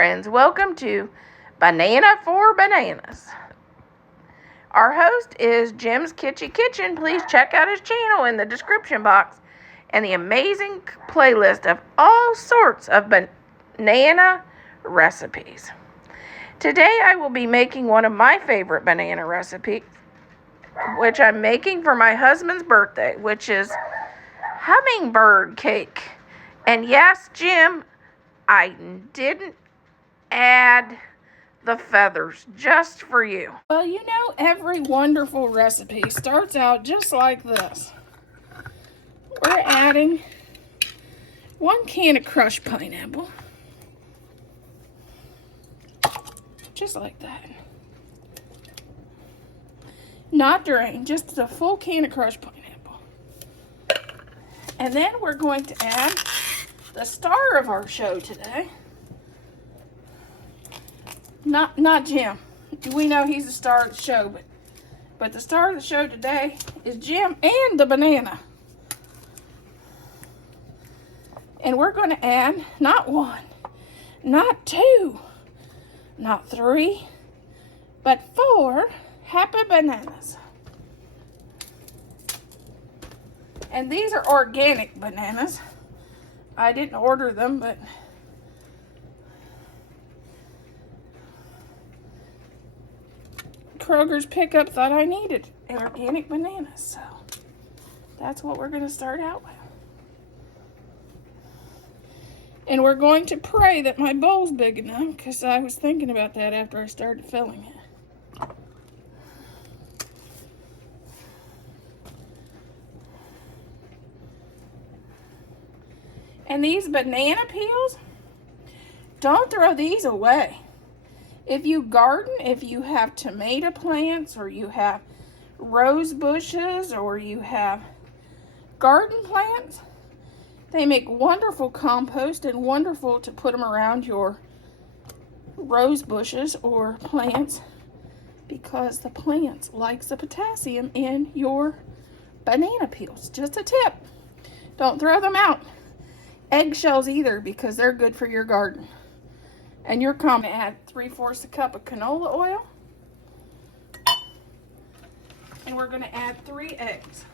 Friends, welcome to Banana for Bananas. Our host is Jim's Kitschy Kitchen. Please check out his channel in the description box and the amazing playlist of all sorts of banana recipes. Today I will be making one of my favorite banana recipes, which I'm making for my husband's birthday, which is Hummingbird Cake. And yes, Jim, I didn't add the feathers just for you. Well, you know, every wonderful recipe starts out just like this. We're adding 1 can of crushed pineapple. Just like that. Not drained, just a full can of crushed pineapple. And then we're going to add the star of our show today. Not Jim. We know he's the star of the show, but the star of the show today is Jim and the banana. And we're going to add not 1, not 2, not 3, but 4 happy bananas. And these are organic bananas. I didn't order them, but Kroger's pickup thought I needed organic bananas, so that's what we're going to start out with. And we're going to pray that my bowl's big enough, because I was thinking about that after I started filling it. And these banana peels, don't throw these away. If you garden, if you have tomato plants, or you have rose bushes, or you have garden plants, they make wonderful compost and wonderful to put them around your rose bushes or plants, because the plants like the potassium in your banana peels. Just a tip. Don't throw them out. Eggshells either, because they're good for your garden. And you're going to add 3/4 cup of canola oil. And we're going to add 3 eggs.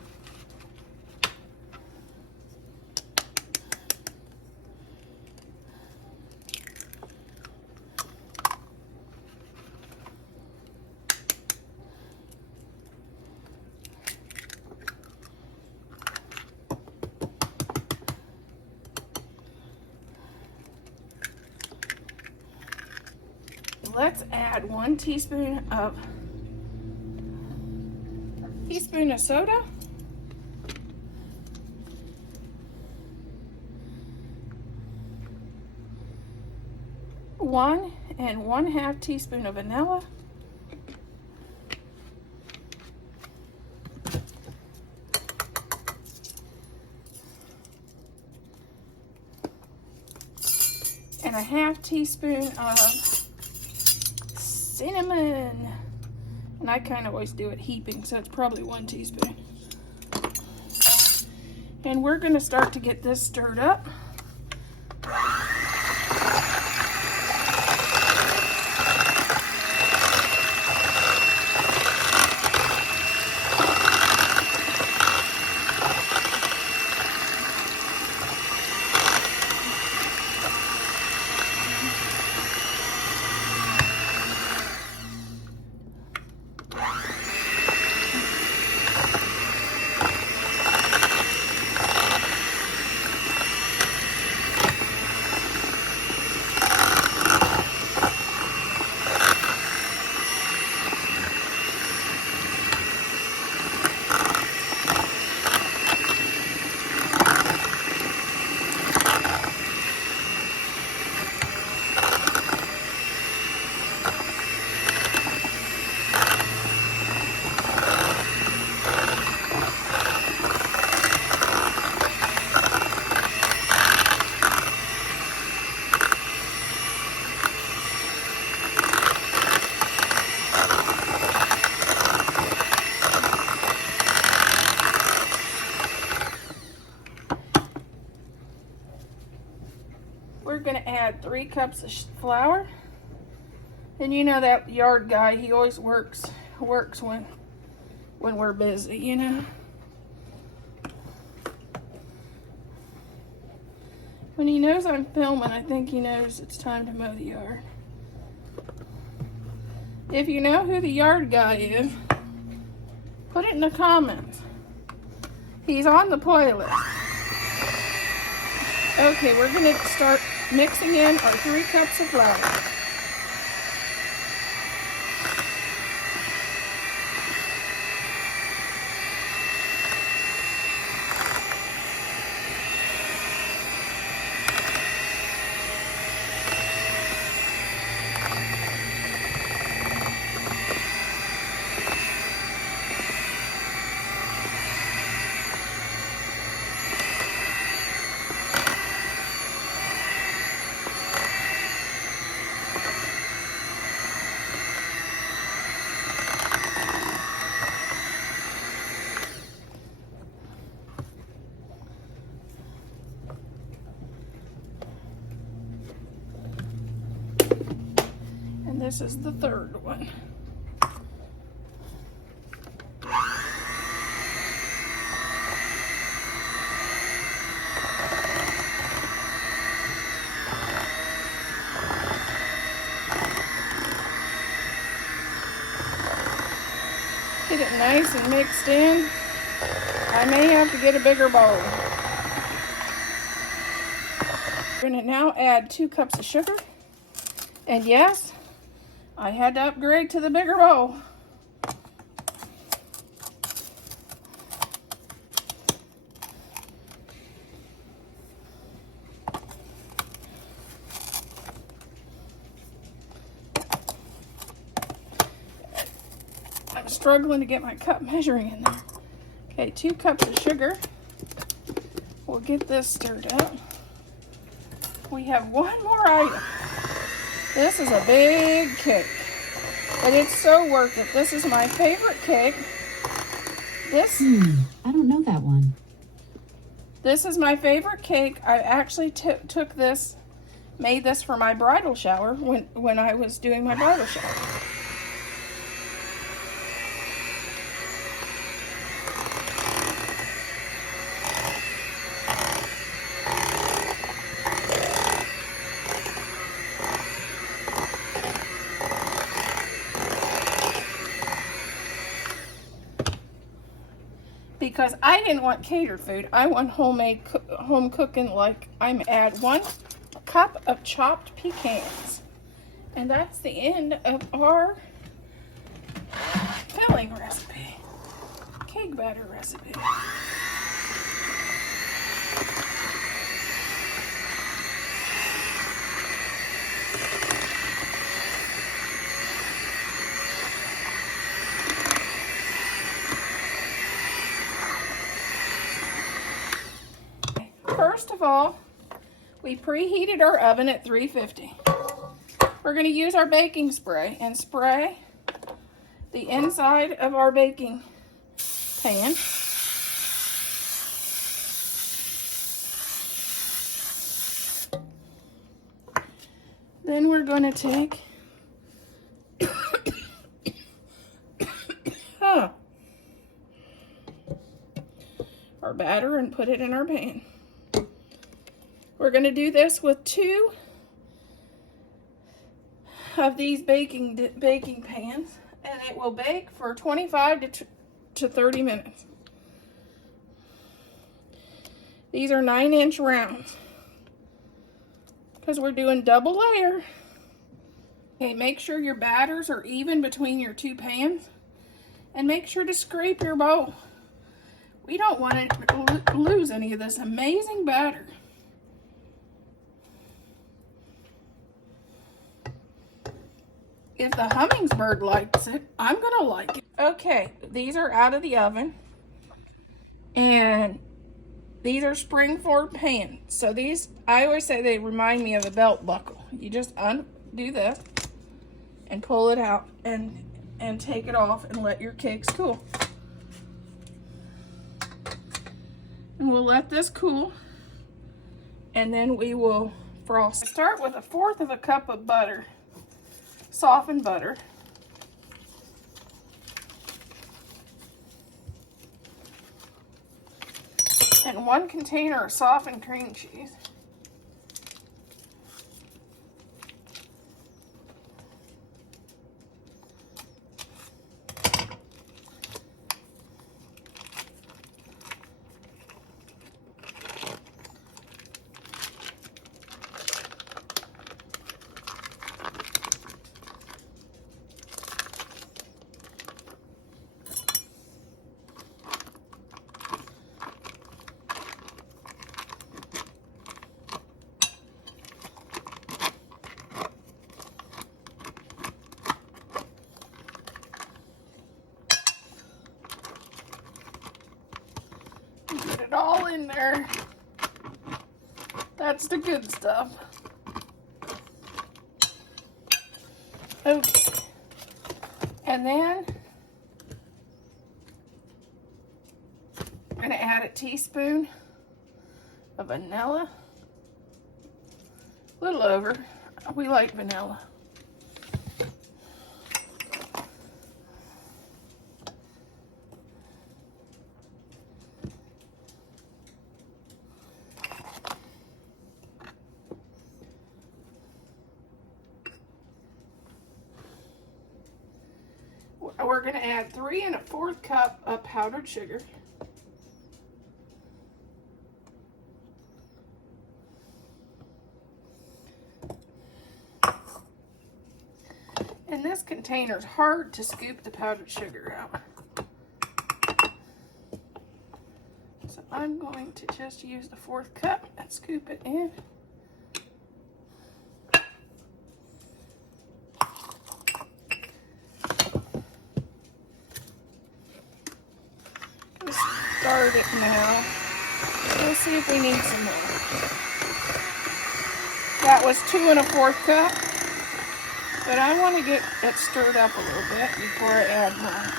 Let's add 1 teaspoon of soda. 1 1/2 teaspoon of vanilla. And a 1/2 teaspoon of cinnamon. And I kind of always do it heaping, so it's probably 1 teaspoon. And we're going to start to get this stirred up. we're gonna add 3 cups of flour. And you know that yard guy, he always works when we're busy, you know. When he knows I'm filming, I think he knows it's time to mow the yard. If you know who the yard guy is, put it in the comments. He's on the playlist. Okay, we're gonna start mixing in our 3 cups of flour. And this is the 3rd one. Get it nice and mixed in. I may have to get a bigger bowl. We're going to now add 2 cups of sugar. And yes, I had to upgrade to the bigger bowl. I'm struggling to get my cup measuring in there. Okay, 2 cups of sugar. We'll get this stirred up. We have one more item. This is a big cake, but it's so worth it. This is my favorite cake. I don't know that one. This is my favorite cake. I actually made this for my bridal shower when I was doing my bridal shower. Because I didn't want catered food. I want home cooking. Like, I'm add 1 cup of chopped pecans. And that's the end of our filling recipe. Cake batter recipe. First of all, we preheated our oven at 350. We're going to use our baking spray and spray the inside of our baking pan. Then we're going to take our batter and put it in our pan. We're going to do this with 2 of these baking pans, and it will bake for 25 to 30 minutes. These are 9-inch rounds because we're doing double layer. Okay, make sure your batters are even between your 2 pans, and make sure to scrape your bowl. We don't want to lose any of this amazing batter. If the Hummingbird likes it, I'm gonna like it. Okay, these are out of the oven, and these are spring-forward pans. So these, I always say they remind me of a belt buckle. You just undo this and pull it out and take it off and let your cakes cool. And we'll let this cool, and then we will frosting. Start with 1/4 cup of butter, softened butter. And 1 container of softened cream cheese. Get it all in there. That's the good stuff. Okay. And then I'm going to add a teaspoon of vanilla. A little over. We like vanilla. We're going to add 3 1/4 cup of powdered sugar. And this container's hard to scoop the powdered sugar out. So I'm going to just use the 1/4 cup and scoop it in. Start it now. We'll see if we need some more. That was 2 1/4 cup, but I want to get it stirred up a little bit before I add more.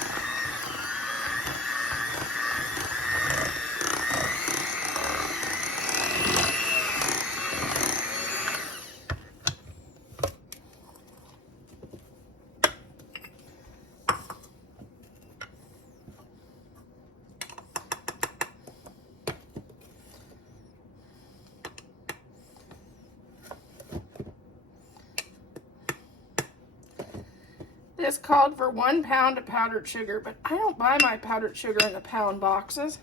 This called for 1 pound of powdered sugar, but I don't buy my powdered sugar in the pound boxes.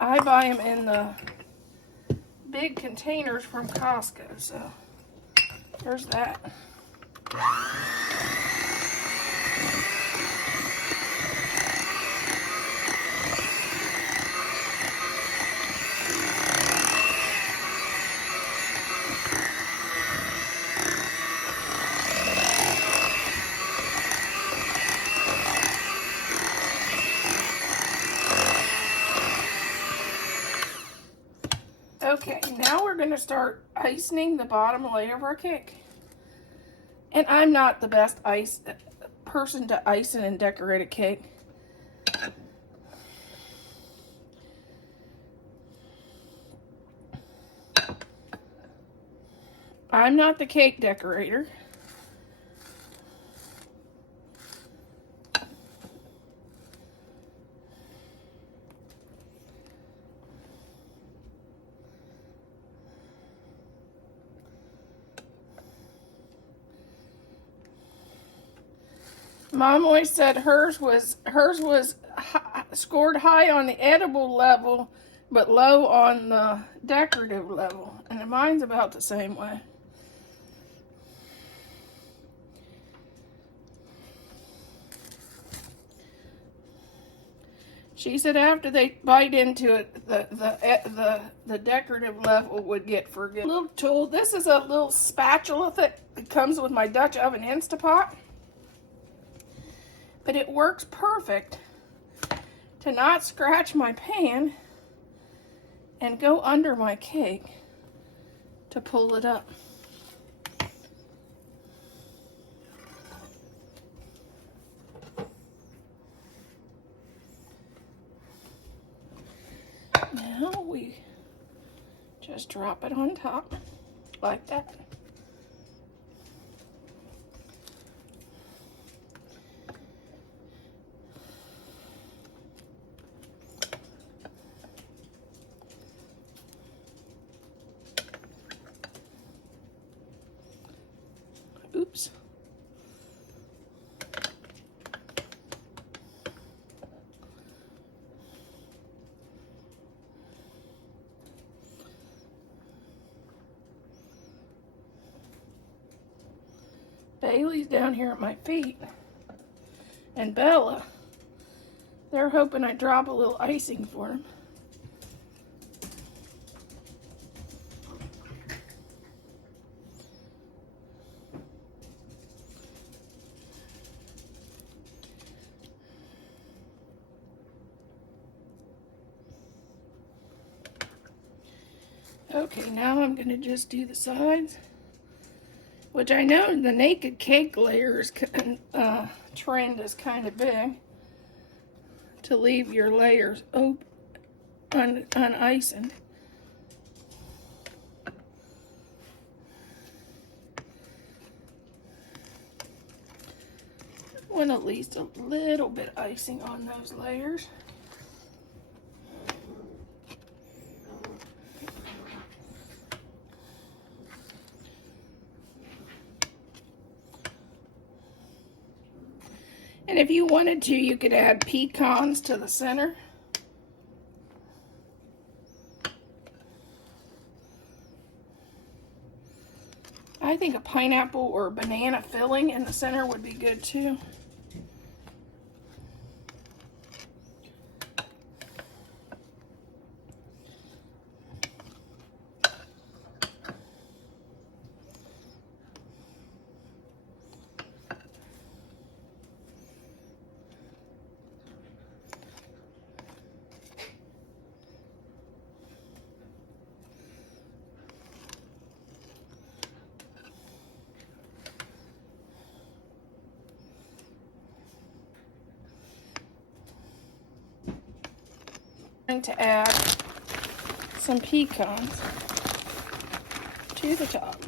I buy them in the big containers from Costco, so there's that. Okay, now we're going to start icing the bottom layer of our cake. And I'm not the best person to ice and decorate a cake. I'm not the cake decorator. Mom always said hers was scored high on the edible level, but low on the decorative level. And mine's about the same way. She said after they bite into it, the decorative level would get forget. Little tool. This is a little spatula that comes with my Dutch oven Instapot. But it works perfect to not scratch my pan and go under my cake to pull it up. Now we Just drop it on top like that. Oops. Bailey's down here at my feet, and Bella, they're hoping I drop a little icing for them. Okay, now I'm going to just do the sides, which I know the naked cake layers trend is kind of big to leave your layers open on icing. I want at least a little bit of icing on those layers. And if you wanted to, you could add pecans to the center. I think a pineapple or banana filling in the center would be good too. To add some pecans to the top.